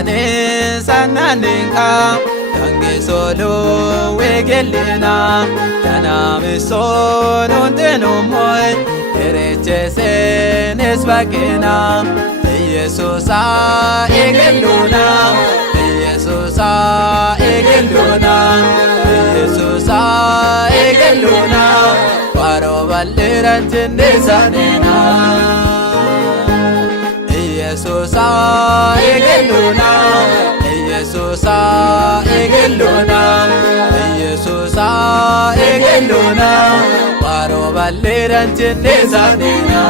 Sane sananinka Dange solo wegelina Tanamison untenumoy Erechese nesbakena Yesusa egeluna Yesusa egeluna Yesusa egeluna Waro balleran jindesanena Yesusa egeluna Yesusa egeluna Yesusa egeluna Waro balleran jindesanena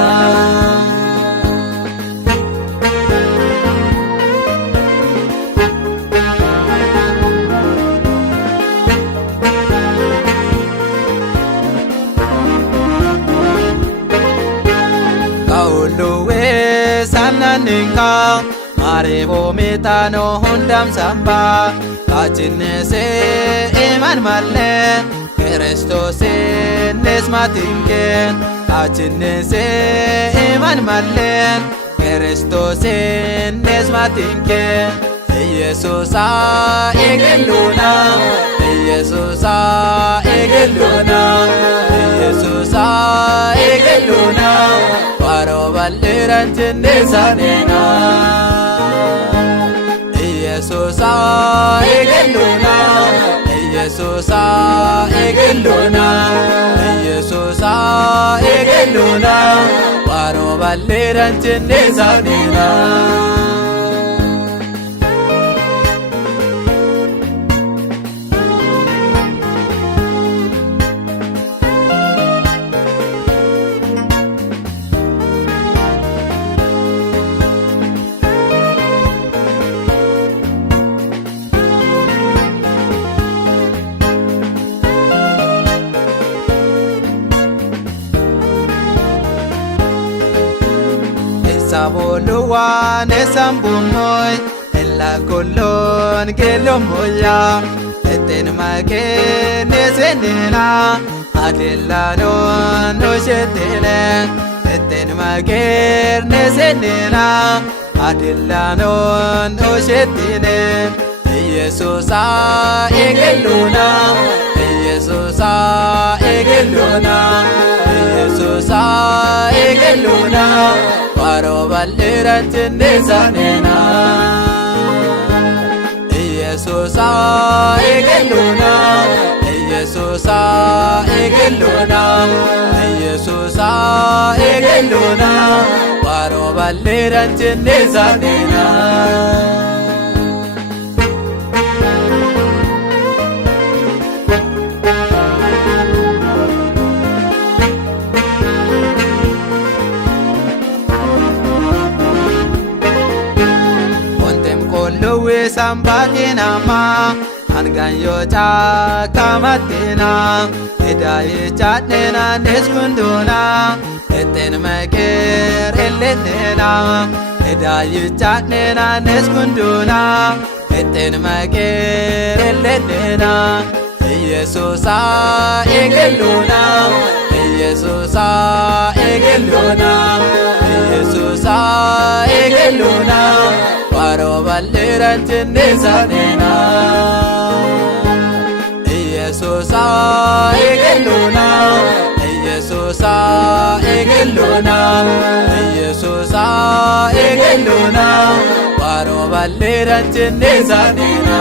Kauluwe sananinka Maribo mitano hundam samba Kachinese iman malle Kristose nesmatinke Kachinese iman malle Kristose nesmatinke Yesusa egeluna Yesusa egeluna Yesusa egeluna Waro balleran jindesanena Yesusa egeluna Yesusa egeluna Yesusa egeluna Waro balleran jindesanena Saboluwa nesambumoy Ella kullon kelomoya Etten make nesenena Adillanon noshetene Etten make nesenena Adillanon noshetene Yesusa egeluna Yesusa egeluna Yesusa egeluna Waro balleran jindesanena Yesusa egeluna Yesusa egeluna Yesusa egeluna Waro balleran jindesanena Luwe sambakinama Anganyo chakamatina Hidaye chatnena neskunduna Etten maker ellenena Hidaye chatnena neskunduna Etten maker ellenena Yesusa egeluna Yesusa egeluna Yesusa egeluna Waro balleran jindesanena Yesusa egeluna Yesusa egeluna Yesusa egeluna Waro balleran jindesanena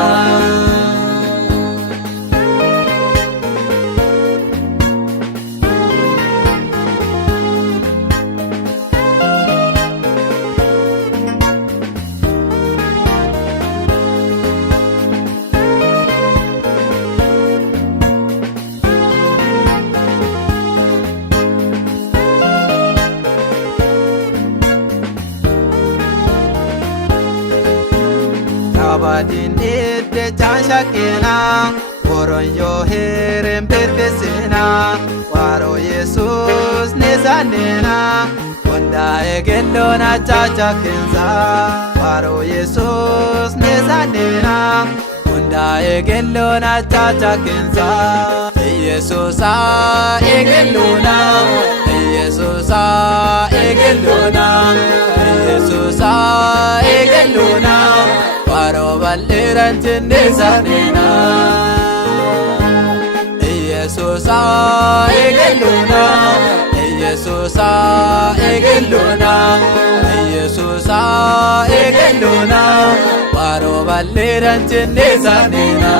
Abadinite chanshakena Woronyo herem perfesena Waro Jesus nesanena Wanda egelona chachakenza Waro Jesus nesanena Wanda egelona chachakenza Yesusa egelona Yesusa egelona Yesusa egelona waroo bal'eeran tinneessaneena. Yesuusa eegalloona, Yesuusa eegalloona, Yesuusa eegalloona, waroo bal'eeran tinneessaneena.